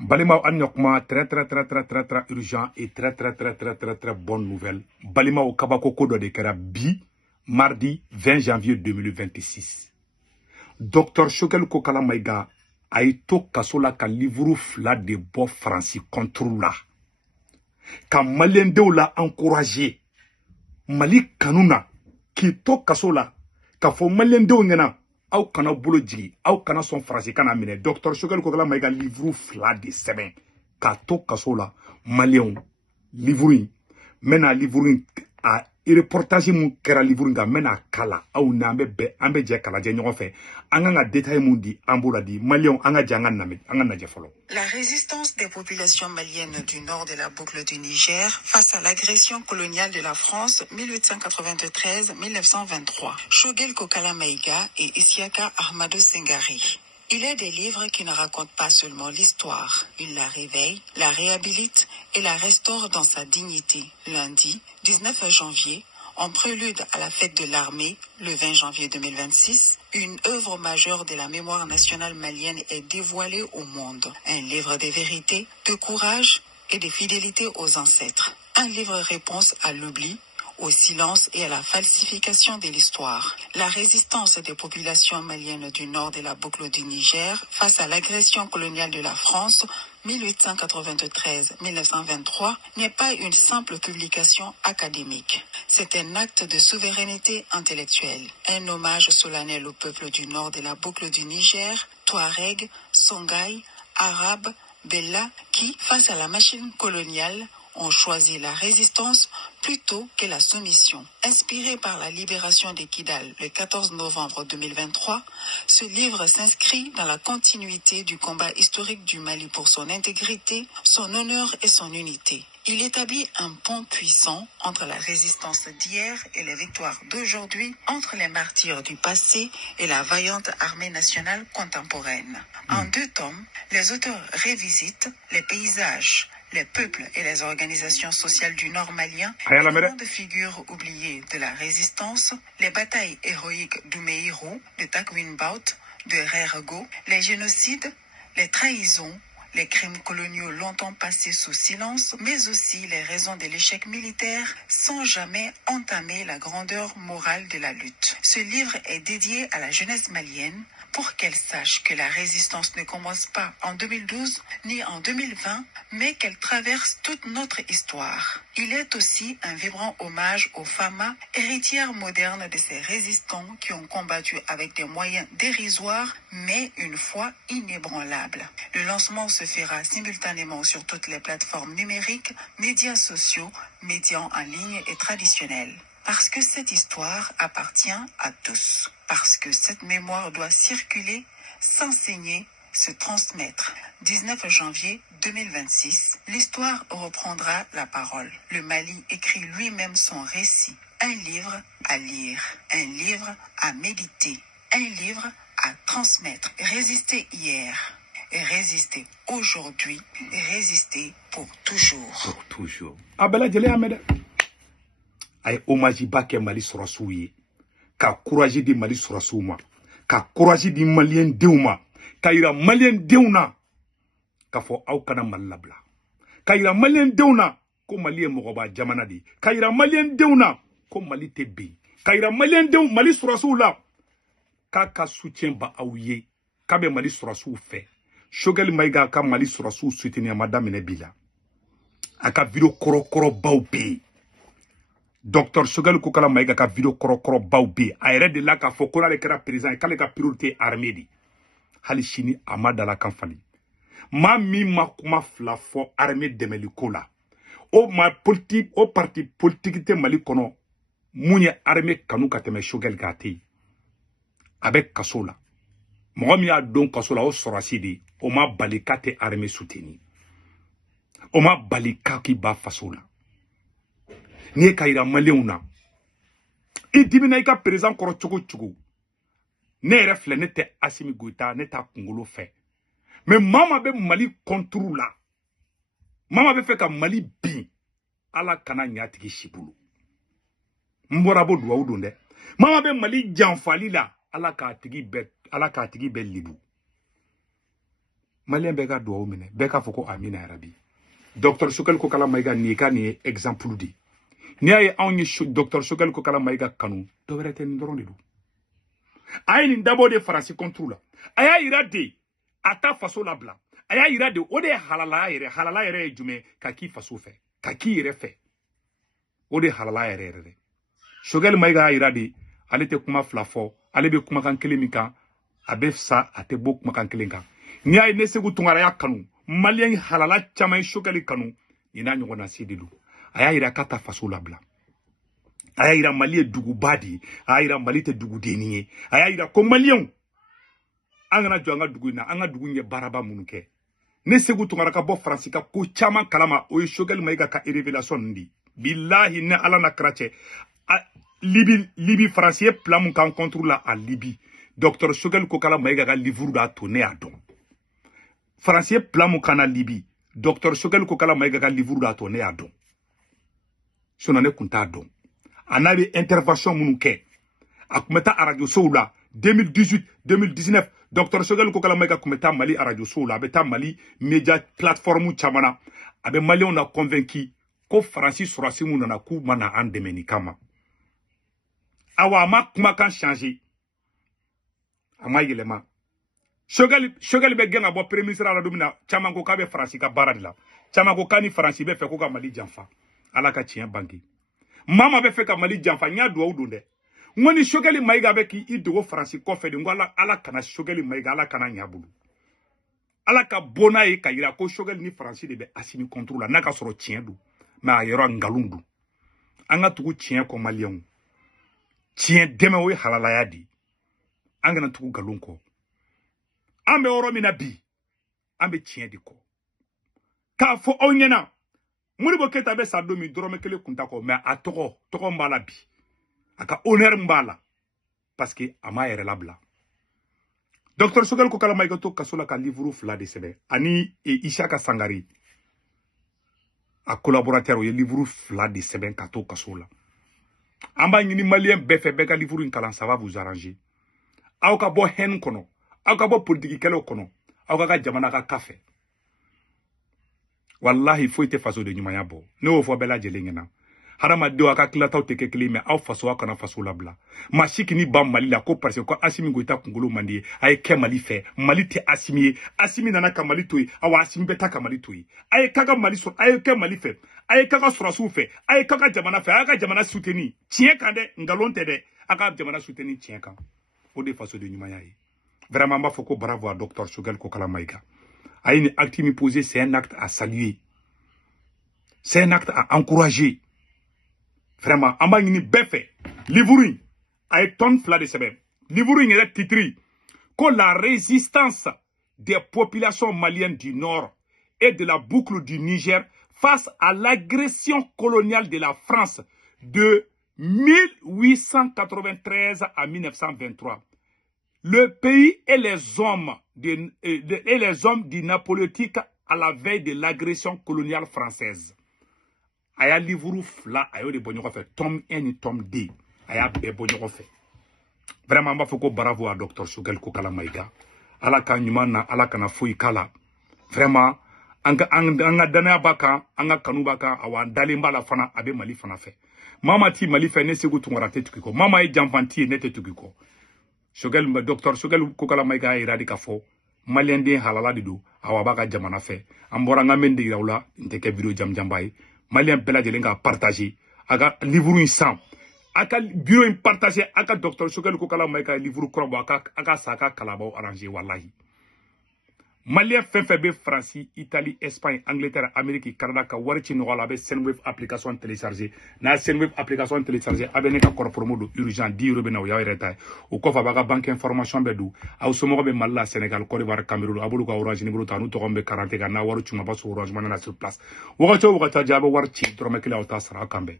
Balima Anyokma, très urgent et très bonne nouvelle. Balima au Kabako Kodo de Karabi, mardi 20 janvier 2026. Docteur Choguel Kokala Maïga a été kasola ka livre fla de bo Francis contrôle la. Ka Malien de la encouragé. Mali kanuna ki to kasola ka fo Malien de ngena au kana bolo jigi au kana son Francis kana mine Docteur Choguel Kokala Maïga livre fla de semaine ka to kasola Malien livre mena livre a reportage mun kera livre nga mena kala au na ambe je kala je ñogo fe anga détail mun di ambola di Malien anga janga name anga na je folo. La résistance des populations maliennes du nord de la boucle du Niger face à l'agression coloniale de la France 1893-1923. Choguel Kokala Maïga et Isiaka Ahmadou Sengari. Il est des livres qui ne racontent pas seulement l'histoire. Il la réveille, la réhabilite et la restaure dans sa dignité. Lundi, 19 janvier, en prélude à la fête de l'armée, le 20 janvier 2026, une œuvre majeure de la mémoire nationale malienne est dévoilée au monde. Un livre de vérité, de courage et de fidélité aux ancêtres. Un livre réponse à l'oubli, au silence et à la falsification de l'histoire. La résistance des populations maliennes du nord de la boucle du Niger face à l'agression coloniale de la France 1893-1923 n'est pas une simple publication académique. C'est un acte de souveraineté intellectuelle, un hommage solennel au peuple du nord de la boucle du Niger, Touareg, Songhai, Arabes, Bella, qui, face à la machine coloniale, ont choisi la résistance plutôt que la soumission. Inspiré par la libération des Kidal le 14 novembre 2023, ce livre s'inscrit dans la continuité du combat historique du Mali pour son intégrité, son honneur et son unité. Il établit un pont puissant entre la résistance d'hier et les victoires d'aujourd'hui, entre les martyrs du passé et la vaillante armée nationale contemporaine. En 2 tomes, les auteurs révisitent les paysages, les peuples et les organisations sociales du Nord malien, les grandes figures oubliées de la résistance, les batailles héroïques d'Oumeïrou, de Takwinbaut, de Rergo, les génocides, les trahisons, les crimes coloniaux longtemps passés sous silence, mais aussi les raisons de l'échec militaire sans jamais entamer la grandeur morale de la lutte. Ce livre est dédié à la jeunesse malienne pour qu'elle sache que la résistance ne commence pas en 2012 ni en 2020, mais qu'elle traverse toute notre histoire. Il est aussi un vibrant hommage aux femmes, héritières modernes de ces résistants qui ont combattu avec des moyens dérisoires, mais une foi inébranlable. Le lancement se fera simultanément sur toutes les plateformes numériques, médias sociaux, médias en ligne et traditionnels. Parce que cette histoire appartient à tous. Parce que cette mémoire doit circuler, s'enseigner, se transmettre. 19 janvier 2026, l'histoire reprendra la parole. Le Mali écrit lui-même son récit. Un livre à lire, un livre à méditer, un livre à transmettre. Résister hier, résister aujourd'hui, résister pour toujours. Pour toujours. Abela Djele Ahmed. Ay hommage ba Mali surasou ye. Ka courage di Mali surasou ma. Ka courage di Malien deuma. Ka ira Malien deuna. Ka fo aw kana malabla. Ka ira Malien deuna ko Mali mogoba jamana di. Ka ira Malien deuna ko Mali te bi. Ka ira Malien deu Mali surasou la. Ka soutien ba aw ye. Ka be Mali surasou fait. Choguel Maïga ka Mali surasou soutenir madame Nebila. Aka video koro baw be. Docteur Choguel Kokala Maïga ka video koro baw be. A yɛrɛ de la ka fɔ ko n'ale kɛra président k'ale ka priorité armée di. Hali sini a ma da la kan fali. Ma min ma kuma fila fɔ armée dɛmɛli ko la. O parti politique tɛ Mali kɔnɔ mun ye armée kanu ka tɛmɛ Choguel ka te yen. A bɛ kaso la. Mɔgɔ min y'a don kaso la o sɔrɔsi de o ma bali k'a tɛ armée soutenir. O ma bali k'a k'i ba faso la. N'i ye ka yira Malienw na i dimina i ka président kɔrɔ cogo cogo ne yɛrɛ filɛ ne tɛ Assimi Goïta ne t'a kunkolo fɛ mais maa bɛ Mali contre la maa bɛ fɛ ka Mali bin Ala kana ɲa tigi si bolo n bɔra bo duwawu don dɛ maa bɛ Mali janfali la Ala k'a tigi bɛ libu malien beka duwawu minɛ beka foko amina yarabi docteur Choguel Kokala Maïga ni ka ni exemple di ni ay anw ye docteur Choguel Kokala Maïga kanu do wɛrɛ tɛ nin dɔrɔn de do a ye nin dabɔ de farasi contre la a y'a yira de a ta faso labila a y'a yira de o de ye halala yɛrɛ ye jumɛn ka k'i faso fɛ ka k'i yɛrɛ fɛ o de ye halala yɛrɛ yɛrɛ de Choguel Maïga y'a yira de ale tɛ kuma fila fɔ ale bɛ kumakan kelen min kan a bɛ sa a tɛ bɔ kumakan kelen kan ni y'a ye ne Segu Tunkara y'a kanu malien halala caman ye Choguel kanu ni n'a ɲɔgɔnna se de do a y'a yira k'a ta faso labila a y'a yira Mali ye duguba de ye a y'a yira Mali tɛ dugudenni ye a y'a yira ko malien an kana jɔ an ka dugu in na an ka dugu in ye baaraba minnu kɛ ne Segu Tunkara ka bɔ Faransi ka ko caman kalama o ye Choguel Maïga ka révélation ninnu de billahi ne Ala na kira cɛ Libi Faransi ye plan mun kan contre la a Libi docteur Choguel Kokala Maïga ka livre da to ne y'a dɔn Faransi ye plan mun kan na Libi docteur Choguel Kokala Maïga ka livre da to ne y'a dɔn sinon ne kun t'a dɔn a n'a bɛ intervention minnu kɛ a kun bɛ taa radio sow la 2018 2019 docteur Choguel Kokala Maïga kun bɛ taa Mali radio sow la a bɛ taa Mali média plateforme caman na a bɛ maliyɛnw na convaincu ko Faransi sɔrɔdasi mun nana k'u ma na an dɛmɛ nin kama awa a ma kumakan changer a ma yɛlɛma Choguel bɛ gɛn ka bɔ premier ministre la don min na caman ko k'a bɛ Faransi ka baara de la caman ko k'a ni Faransi bɛ fɛ ko ka Mali janfa Ala ka tiɲɛ bange mama bɛ fɛ ka Mali janfa n y'a duwawu don dɛ n ko ni Choguel Maïga bɛ k'i dogo Faransi kɔfɛ de n ko Ala kana Choguel Maïga Ala kana ɲɛ bolo Ala ka bɔ n'a ye ka yira ko Choguel ni Faransi de bɛ Assimi contre la n'a ka sɔrɔ tiɲɛ don mais a yɔrɔ nkalon don an ka tugu tiɲɛ kɔ maliyɛnw tiɲɛ dɛmɛ o ye halalaya de an kana tugu nkalon kɔ an bɛ yɔrɔ min na bi an bɛ tiɲɛ de kɔ k'a fɔ aw ɲɛna Modibo Keita bɛ sa don min dɔrɔmɛ kelen kun t'a kɔ mais a tɔgɔ min b'a la bi a ka honneur min b'a la parce que a m'a yɛrɛ labila docteur Choguel Kokala Maïga to kaso la ka livre 2 de sɛbɛn ani Isaka Sangare a collaborateur o ye livre 2 de sɛbɛn ka to kaso la an b'a ɲini malien bɛɛ fɛ bɛɛ ka livre in kalan ça va vous arranger aw ka bɔ haine kɔnɔ aw ka bɔ politique kɛlɛw kɔnɔ aw ka jamana ka kafɛ wallahi foyi tɛ faso de ɲumanya bɔ ne y'o fɔ bɛɛ lajɛlen ɲɛna hadamadenw aw ka tilataw tɛ kɛ kelen mais aw faso aw kana faso labila maa si k'i ban Mali la ko parce que ko Assimi Goïta kunkolo man di ye a ye kɛ Mali fɛ Mali tɛ Assimi ye Assimi nana ka Mali to yen awa Assimi bɛ taa ka Mali to yen a ye k'a ka Mali sɔrɔ a ye kɛ Mali fɛ a ye k'a ka sɔrɔsiw fɛ a ye k'a ka jamana fɛ a y'a ka jamana soutenir tiɲɛ kan dɛ nkalon tɛ dɛ a ka jamana soutenir tiɲɛ kan o de faso de ɲumanya ye vraiment n b'a fɔ ko bravo à docteur Choguel Kokala Maïga a ye nin acte min posé c'est un acte à saluer c'est un acte à encourager vraiment an b'a ɲini bɛɛ fɛ livre in a ye tonne 2 de sɛbɛn livre in yɛrɛ titre ko la résistance des populations maliennes du Nord et de la boucle du Niger face à l'agression coloniale de la France de 1893 à 1923. Le pays et les hommes du napoléotique à la veille de l'agression coloniale française. A y'a livre 2 a y'o de bɔ ɲɔgɔn fɛ tome 1 ni tome 2 a y'a bɛɛ bɔ ɲɔgɔn fɛ vraiment n b'a fɔ ko bravo à docteur Choguel Kokala Maïga Ala ka ɲuman na Ala kana foyi k'a la vraiment an ka danaya b'a kan an ka kanu b'a kan awa an dalen b'a la fana a bɛ Mali fana fɛ mama ti Mali fɛ ne Segu Tunkara tɛ tugu i kɔ mama ye janfanti ye ne tɛ tugu i kɔ docteur Choguel Kokala Maïga y'a yira de k'a fɔ malien den halala de don awa b'a ka jamana fɛ an bɔra an ka mɛn degera u la n tɛ kɛ video jamjamba ye malien bɛɛ lajɛlen ka partager a ka livre in san a ka bureau in partager a ka docteur Choguel Kokala Maïga livre kɔrɔ bɔ a ka sa a ka kalabaw arranger wallahi malien fɛn fɛn bɛ Faransi Italie Espagne Angleterre Amérique Canada ka wari ci nɔgɔ la a bɛ Senwave application télécharger n'a ye Senwave application télécharger a bɛ ne ka kɔrɔ promo don urgent 10 € bɛ na o y'aw yɛrɛ ta ye o kɔfɛ a b'a ka banque information bɛɛ don aw somɔgɔw bɛ Mali la Sénégal Côte d'Ivoire Cameroun a b'olu ka orange numéro ta n'u tɔgɔ bɛ carte kan n'a wari cun ka bɔ so orange money na sur place wagati o wagati a bɛ wari ci dɔrɔmɛ 1 aw t'a sara aw kan bɛn